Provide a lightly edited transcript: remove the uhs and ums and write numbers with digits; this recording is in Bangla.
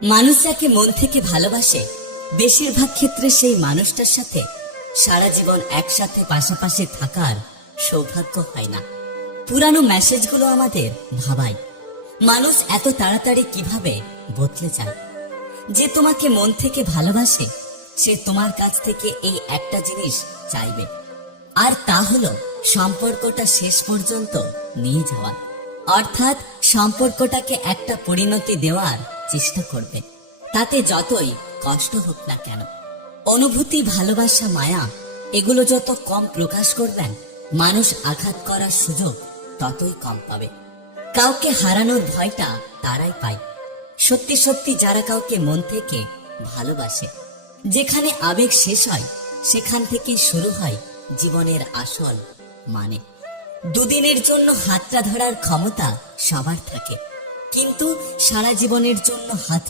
মানুষ যাকে মন থেকে ভালোবাসে বেশিরভাগ ক্ষেত্রে সেই মানুষটার সাথে সারা জীবন একসাথে পাশাপাশি থাকার সৌভাগ্য হয় না। পুরানো মেসেজগুলো আমাদের ভাবায় মানুষ এত তাড়াতাড়ি কিভাবে বদলে যায়। যে তোমাকে মন থেকে ভালোবাসে সে তোমার কাছ থেকে এই একটা জিনিস চাইবে, আর তা হলো সম্পর্কটা শেষ পর্যন্ত নিয়ে যাওয়া। অর্থাৎ সম্পর্কটাকে একটা পরিণতি দেওয়ার চেষ্টা করবে, তাতে যতই কষ্ট হোক না কেন। অনুভূতি, ভালোবাসা, মায়া এগুলো যত কম প্রকাশ করবেন মানুষ আঘাত করার সুযোগ ততই কম পাবে। কাউকে হারানোর ভয়টা তারাই পায় সত্যি সত্যি যারা কাউকে মন থেকে ভালোবাসে। যেখানে আবেগ শেষ হয় সেখান থেকে শুরু হয় জীবনের আসল মানে। দুদিনের জন্য হাতটা ধরার ক্ষমতা সবার থাকে, কিন্তু সারা জীবনের জন্য হাত